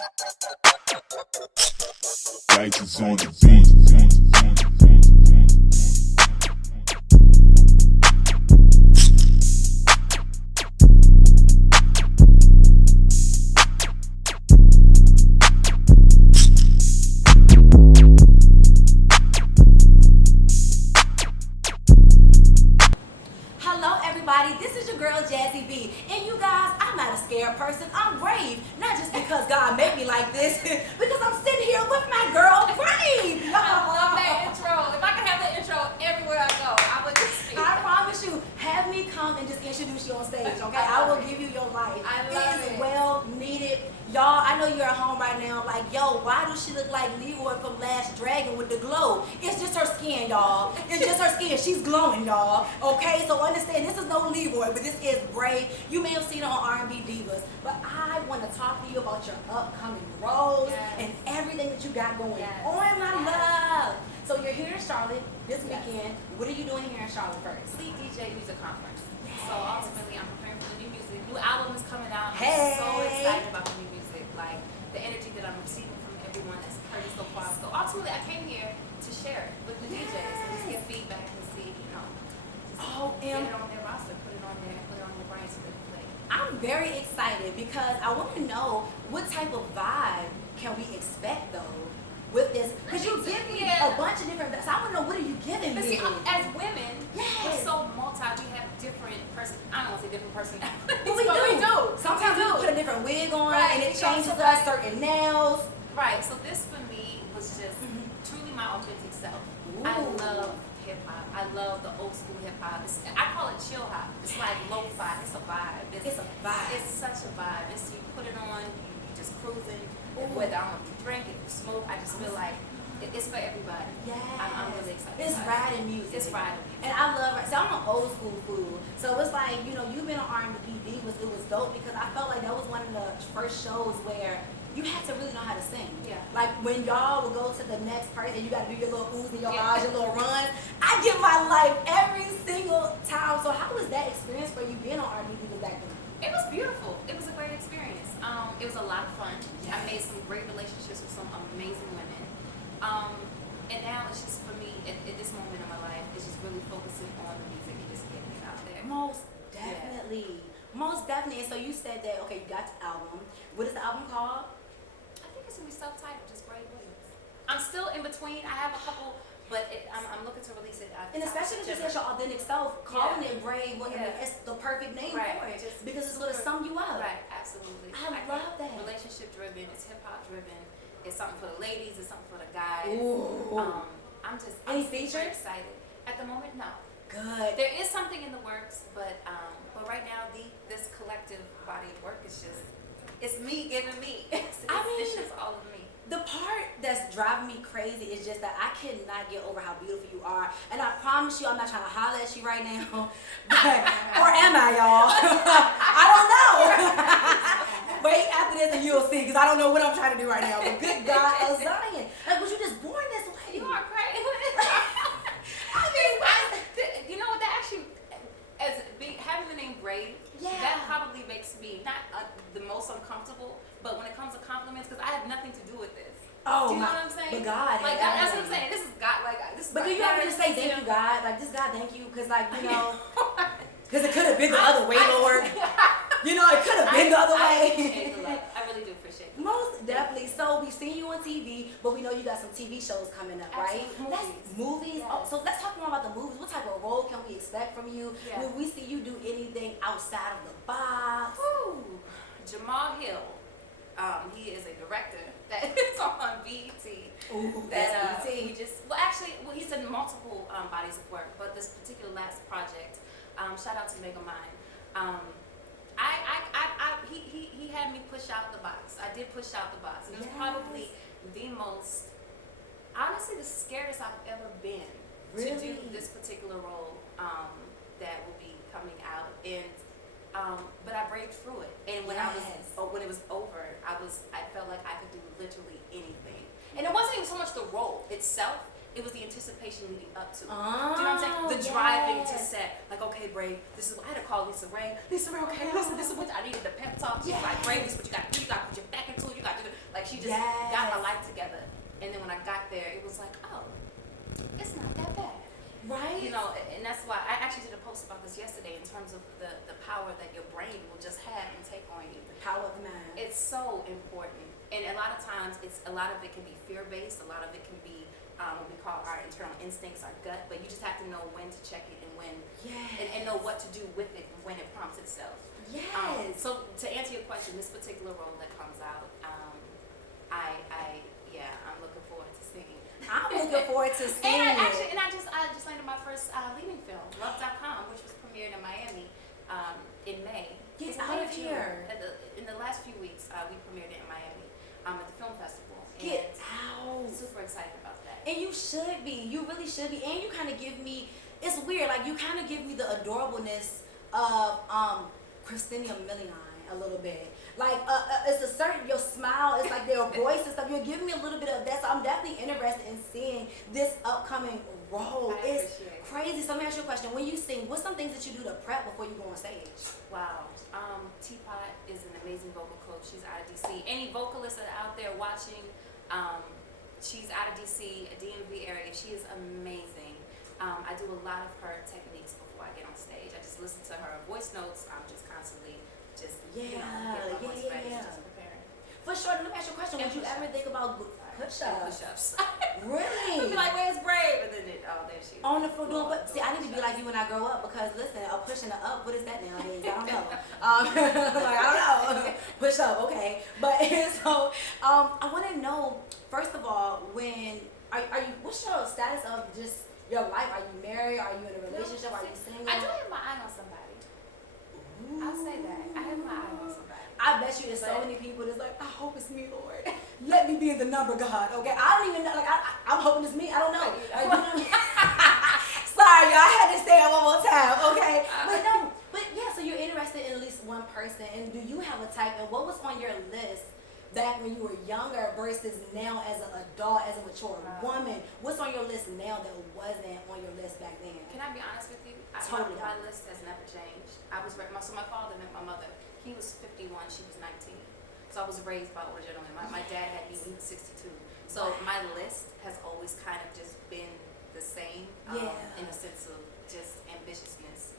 Lights is on the beat. Hello everybody, this is your girl JazzyB, and you guys, I'm not a scared person, I'm brave, not just because God made me like this, because I'm sitting here with my girl, Brave! I love that intro. If I could have that intro everywhere I go, I would just speak. I promise you, have me come and just introduce you on stage, okay? I will give you your life. I love It is it. well needed. Y'all, I know you're at home right now, like, yo, why does she look like Leroy from Last Dragon with the glow? It's just her skin, y'all. It's just her skin. She's glowing, y'all. Okay, so understand, this is no Leroy, but this is Brave. You may have seen her on R&B Divas, but I want to talk to you about your upcoming roles and everything that you got going on, my love. So you're here in Charlotte this weekend. What are you doing here in Charlotte first? The DJ Music Conference. So ultimately, I'm preparing for the new music. New album is coming out. Hey. I'm so excited about the new music. Like the energy that I'm receiving from everyone that's heard it so far. So ultimately, I came here to share it with the DJs and just get feedback and see, get it on their roster, put it on their brain so they can play. I'm very excited because I want to know what type of vibe can we expect though with this? Because you give me a bunch of different. So I want to know, what are you giving But me? see, as women, Yes. we're so multi. We have different I don't want to say different personalities. But we do. Sometimes we put a different wig on and it changes us, certain nails. Right. So this for me was just truly my authentic self. I Ooh. love hip hop. I love the old school hip hop. I call it chill hop. It's like lo-fi. It's a vibe. It's a vibe. It's such a vibe. It's you put it on, you just cruising. Whether I don't know if you drink, if you smoke, I just feel like it's for everybody. Yes. I'm really excited. It's about riding music. It's riding music. And I love it. So I'm an old school fool. So it's like, you've been on R&B Divas. It was dope because I felt like that was one of the first shows where you had to really know how to sing. Yeah. Like when y'all would go to the next person, you got to do your little oohs and your ahs, your little runs. I give my life every single time. So how was that experience for you being on R&B Divas back then? It was beautiful. It was a great experience. It was a lot of fun. Yes. I made some great relationships with some amazing women. And now it's just for me at this moment in my life, it's just really focusing on the music and just getting it out there. Most definitely. Most definitely. And so you said that, okay, you got the album. What is the album called? I think it's gonna be self-titled, just Brave Williams. I'm still in between. I have a couple, but I'm looking to release it. And especially if you said your authentic self, calling it Brave, it's the perfect name for it. Because it's going to sum you up. Right, absolutely. I love that. Relationship driven, it's hip hop driven. It's something for the ladies, it's something for the guys. Ooh. I'm Any super features? excited. At the moment, no. Good. There is something in the works, but right now this collective body of work is just, it's me giving me. It's just all of me. The part that's driving me crazy is just that I cannot get over how beautiful you are. And I promise you, I'm not trying to holler at you right now. Or am I, y'all? I don't know. Wait after this and you'll see, because I don't know what I'm trying to do right now. But good God of Zion. Like, was you just born this way? You are crazy. You know what, that actually, having the name Brave, that probably makes me not the most uncomfortable, but when it comes to compliments, because I have nothing to do with this. Oh, do you know what I'm saying? But God, like that's what I'm saying. This is God, But do you ever just say thank you, God? Like, just God, thank you, because because it could have been the other way, Lord. It could have been the other way. I really do appreciate it. Most definitely. So we've seen you on TV, but we know you got some TV shows coming up, right? Movies. Yes. Oh, so let's talk more about the movies. What type of role can we expect from you? Yeah. Will we see you do anything outside of the box? Woo. Jamal Hill, he is a director that is on BET. Ooh, that BET. he's done multiple bodies of work, but this particular last project, shout out to Megamind. He had me push out the box. I did push out the box, and it was probably the most, honestly, the scariest I've ever been to do this particular role that will be coming out. And but I braved through it, and when when it was over, I felt like I could do literally anything. And it wasn't even so much the role itself, it was the anticipation leading up to it. Do you know what I'm saying? The driving to set, like, okay, Brave, this is what I had to call Lisa Ray. Lisa Ray, okay, listen, this is what I needed the pep talk. She's like, Brave, this is what you got to do. You got to put your back into it. You got to do it. Like, she just got my life together. And then when I got there, it was like, oh, it's not that bad. Right. You know, and that's why I actually did a post about this yesterday in terms of the power that your brain will just have and take on you. The power of the mind. It's so important. And a lot of times, a lot of it can be fear-based. A lot of it can be what we call our internal instincts, our gut. But you just have to know when to check it and when, and know what to do with it when it prompts itself. Yes. So to answer your question, this particular role that comes out, I'm looking forward to singing. I'm looking forward to seeing and it. I just landed my first leading film, Love.com, which was premiered in Miami in May. Get out of here. In the last few weeks, we premiered it in Miami at the film festival. Get out. Super excited about that. And you should be. You really should be. And you kind of give me, it's weird, like you kind of give me the adorableness of Christina Milian a little bit. Like it's a certain, your smile, it's like their voice and stuff. You're giving me a little bit of that. So I'm definitely interested in seeing this upcoming role. It's crazy. So let me ask you a question. When you sing, what's some things that you do to prep before you go on stage? Wow. Teapot is an amazing vocal coach. She's out of DC. Any vocalists that are out there watching, she's out of DC, a DMV area. She is amazing. I do a lot of her techniques before I get on stage. I just listen to her voice notes. I'm just constantly getting my voice ready, just preparing. For sure. Let me ask you a question. Would you ever think about push-ups? Really? You'd be like, where's Brave? And then there she is. On the floor doing, but see, I need to be like you when I grow up because listen, a push and a up, what is that nowadays? I don't know. Like, I don't know. Push up, okay. But so, I want to know, first of all, when are you? What's your status of just your life? Are you married? Are you in a relationship? Are you single? I do have my eye on somebody. I'll say that. I have my eye on somebody. I bet you there's so many people that's like, I hope it's me, Lord. Let me be in the number, God. Okay, I don't even know. Like, I'm hoping it's me. I don't know. Like, you know what I mean? Sorry, y'all. I had to say it one more time. Okay, but no. But yeah, so you're interested in at least one person, and do you have a type? And what was on your list back when you were younger versus now as an adult, as a mature woman? What's on your list now that wasn't on your list back then? Can I be honest with you? Totally. My list has never changed. So my father met my mother. He was 51, she was 19. So I was raised by older gentlemen. My dad had me, he was 62. So my list has always kind of just been the same in the sense of just ambitiousness,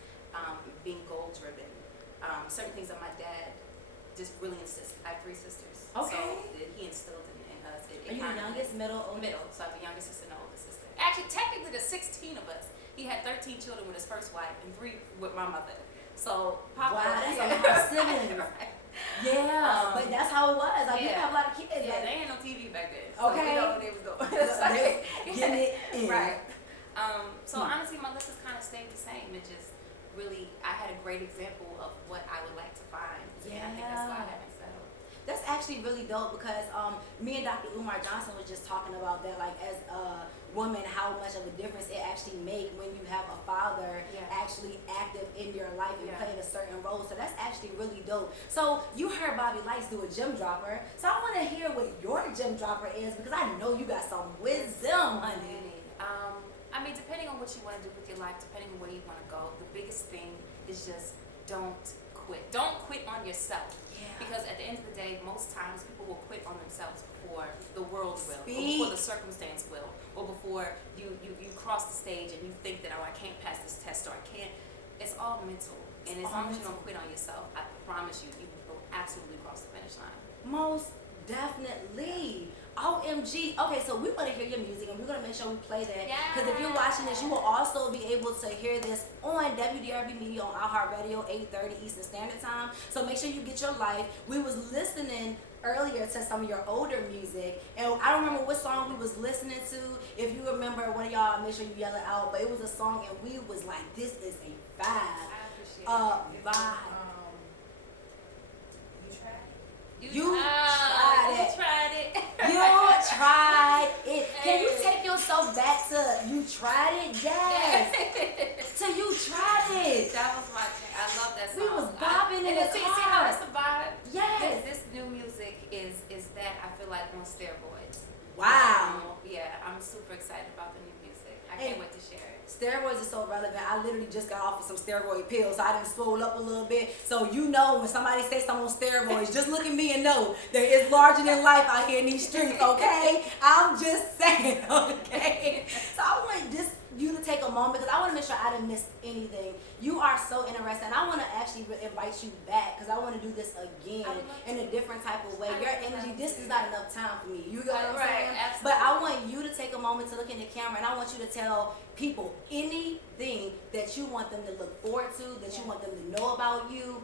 being goal driven. Certain things that my dad just really insisted. I have 3 sisters. Okay. So he instilled in us. Are you the youngest, middle, older? Middle. So I have the youngest sister and the oldest sister. Actually, technically, there's 16 of us. He had 13 children with his first wife and 3 with my mother. So, Papa. Wow, that's a lot of siblings. Right. Yeah, but that's how it was. Like, you have a lot of kids. Yeah, like, they ain't no TV back then. So okay. we know what they was doing. Getting it in. Right. So honestly, my list has kind of stayed the same. It just really, I had a great example of what I would like to find. Yeah. And I think that's why I haven't settled. That's actually really dope because me and Dr. Umar Johnson was just talking about that, like as a woman, how much of a difference it actually make when you have a father actually active in your life and playing a certain role. So that's actually really dope. So you heard Bobby Lights do a gym dropper. So I want to hear what your gym dropper is because I know you got some wisdom, honey. I mean, depending on what you want to do with your life, depending on where you want to go, the biggest thing is just don't quit. Don't quit on yourself. Because at the end of the day, most times people will quit on themselves before the world will, or before the circumstance will, or before you cross the stage and you think that, oh, I can't pass this test or I can't. It's all mental. And as long as you don't quit on yourself, I promise you, you will absolutely cross the finish line. Most definitely. OMG. Okay, so we want to hear your music and we're going to make sure we play that. Because if you're watching this, you will also be able to hear this on WDRB Media on iHeartRadio, 8:30 Eastern Standard Time. So make sure you get your life. We was listening earlier to some of your older music. And I don't remember what song we was listening to. If you remember, one of y'all, make sure you yell it out. But it was a song and we was like, this is a vibe. I appreciate it. Vibe. You tried it. You tried it. You tried it. Can you take yourself back to you tried it? Yes. So you tried it. That was my thing. I love that song. We was bopping in the see car. how it's a vibe? Yes. This new music is that I feel like on steroids. Wow. Yeah, I'm I'm super excited about the new music. I can't wait to share it. Steroids is so relevant. I literally just got off of some steroid pills, so I done swole up a little bit. So you know when somebody says something on steroids, just look at me and know that it's larger than life out here in these streets, okay? I'm just saying, okay? So I want just you to take a moment because I want to make sure I didn't miss anything. You are so interesting. And I want to actually invite you back because I want to do this again in a different type of way. Your energy, this is not enough time for me. You got what I'm saying? Absolutely. But I want you to take a moment to look in the camera and I want you to tell people anything that you want them to look forward to, that you want them to know about you,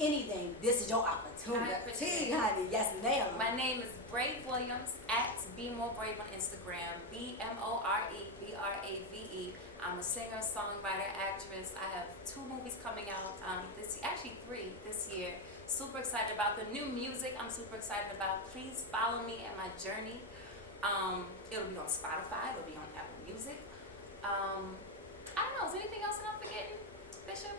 anything. This is your opportunity, honey. Yes, ma'am. My name is Brave Williams at Be More Brave on Instagram. BMOREBRAVE. I'm a singer, songwriter, actress. I have 2 movies coming out actually 3 this year. Super excited about the new music. I'm super excited about. Please follow me and my journey. It'll be on Spotify. It'll be on Apple Music. I don't know. Is there anything else that I'm forgetting, Bishop?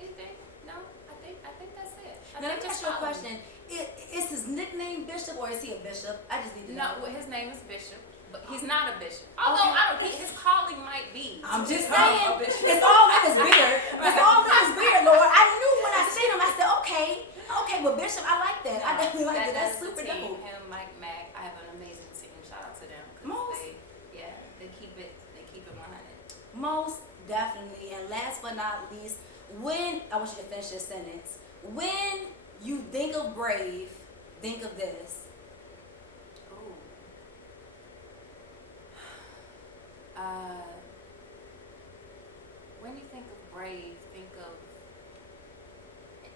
Anything? No. I think that's it. Now let me ask you a question. Is his nickname Bishop or is he a bishop? I just need to know. No, his name is Bishop, but he's not a bishop. Although I don't think his calling might be. I'm just saying, it's all in his beard. It's all in his beard, Lord. I knew when I seen him, I said, okay, well, Bishop, I like that. I definitely like that. That's super dope. Him, Mike, Mac, I have an amazing team. Shout out to them. They keep it 100. Most definitely. And last but not least, I want you to finish your sentence. When you think of brave, think of this. Ooh. When you think of brave, think of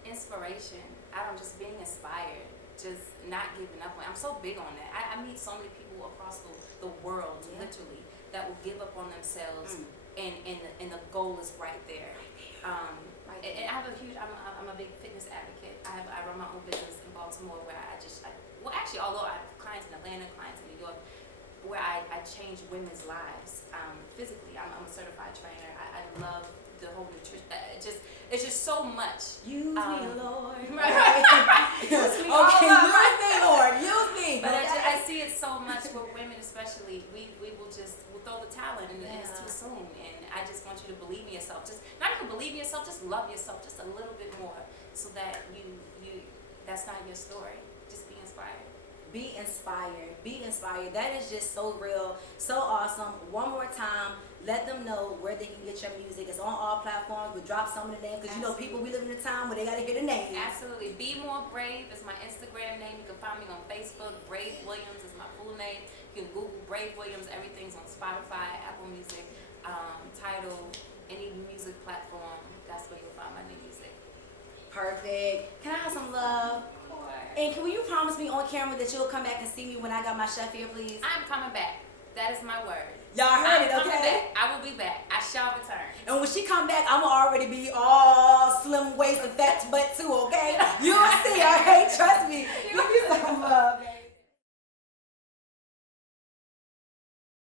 inspiration. I don't just being inspired, just not giving up. I'm so big on that. I meet so many people across the world, literally, that will give up on themselves, and the goal is right there. And I have I'm a big fitness advocate. I run my own business in Baltimore where although I have clients in Atlanta, clients in New York, where I change women's lives physically. I'm a certified trainer. I love the whole nutrition. It's just so much. Use me, Lord. Right. Use me, use me, Lord. Use me. But I see it so much with women, especially. We'll throw the towel in, and it's too soon. And I just want you to believe in yourself. Just not even believe in yourself. Just love yourself just a little bit more, so that you that's not your story. Just be inspired. Be inspired. Be inspired. That is just so real, so awesome. One more time, let them know where they can get your music. It's on all platforms. We'll drop some of the names because you know people, we live in a time where they got to hear the names. Absolutely. Be More Brave is my Instagram name. You can find me on Facebook. Brave Williams is my full name. You can Google Brave Williams. Everything's on Spotify, Apple Music, Tidal, any music platform. That's where you'll find my new music. Perfect. Can I have some love? And can you promise me on camera that you'll come back and see me when I got my chef here, please? I'm coming back. That is my word. Y'all heard it, I'm okay? coming back. I will be back. I shall return. And when she come back, I'm gonna already be all slim waist and fat butt too, okay? You know what